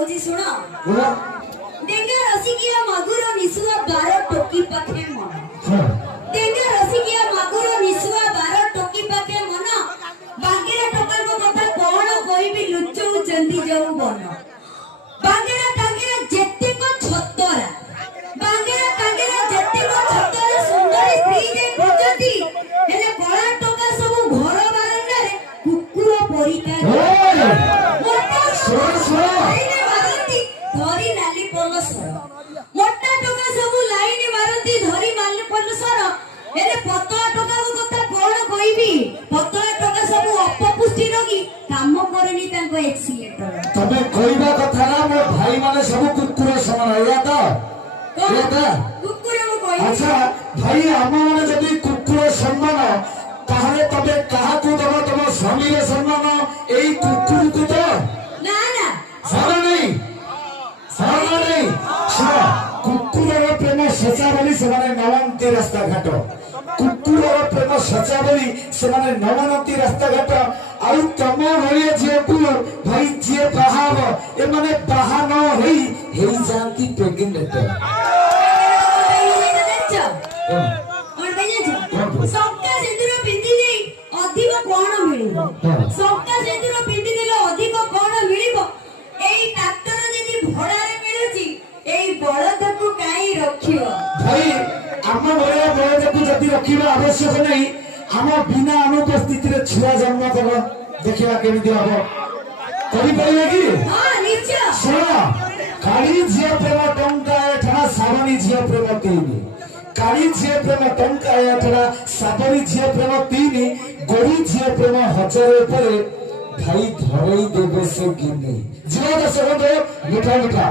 कौजी सुनो डेंगा रसिकिया मागुर निसुआ 12 टोकी पाखे मन डेंगा रसिकिया मागुर निसुआ 12 टोकी पाखे मन बागेरा टोकर को कथा कोन कोइबी लुचौ चंदी जाऊ बन बागेरा कागेरा जेत्ते को छत्तरा बागेरा कागेरा जेत्ते को छत्तरा सुंदर स्त्री जे खोजती हेले बड़ा टोका सब घर बारंडा रे कुकुर परिका मोटा लाइने मारती धरी नाली पलसर मोटा टोका सब लाइने मारती धरी नाली पलसर हेले पतला टोका को कथा कोन कोइबी पतला टोका सब अपपुष्टि रोगी काम करनी तांको एक्सीलेटर तबे कोइबा कथा ना मो भाई माने सब कुकुर समान या त कुकुर को कोइ अच्छा भाई हम माने जदी कुकुर सम्मान ताहले तबे काहा को दबो तम स्वामी रे सम्मान एई कुकुर को तो ना ना सारा नहीं सुनो कुकुर रो प्रेम सचा बोली से माने नवंती रास्ता घाट कुकुर रो प्रेम सचा बोली से माने नवंती रास्ता घाट आउ तम भलिया जे को भाई जे बाहाव ए माने बाहा न हेई जानती प्रेग्नेंट और भैया सबका सिंदूर पिंदी दे अधिक कोन मिलिबो सबका सिंदूर पिंदी देले अधिक कोन मिलिबो एई ट्रैक्टर जदी भड़ा रे मिलुची एई बळद को काई रखियो भाई हम भलिया बळद को जदी रखिबा आवश्यक नहीं हम बिना अनुपस्थिति रे छुआ जन्म करबो देखिबा केमिति हबो करि परिबे कि हां निश्चय सुनो काली झिया प्रेम टंका एठा सावनी झिया प्रेम केइबे काली झिया प्रेम टंका एठा सावनी झिया प्रेम तीनी गोरी झिया प्रेम हजार परे भाई धरई देबे से गिनी जीवन से मिठा मिठा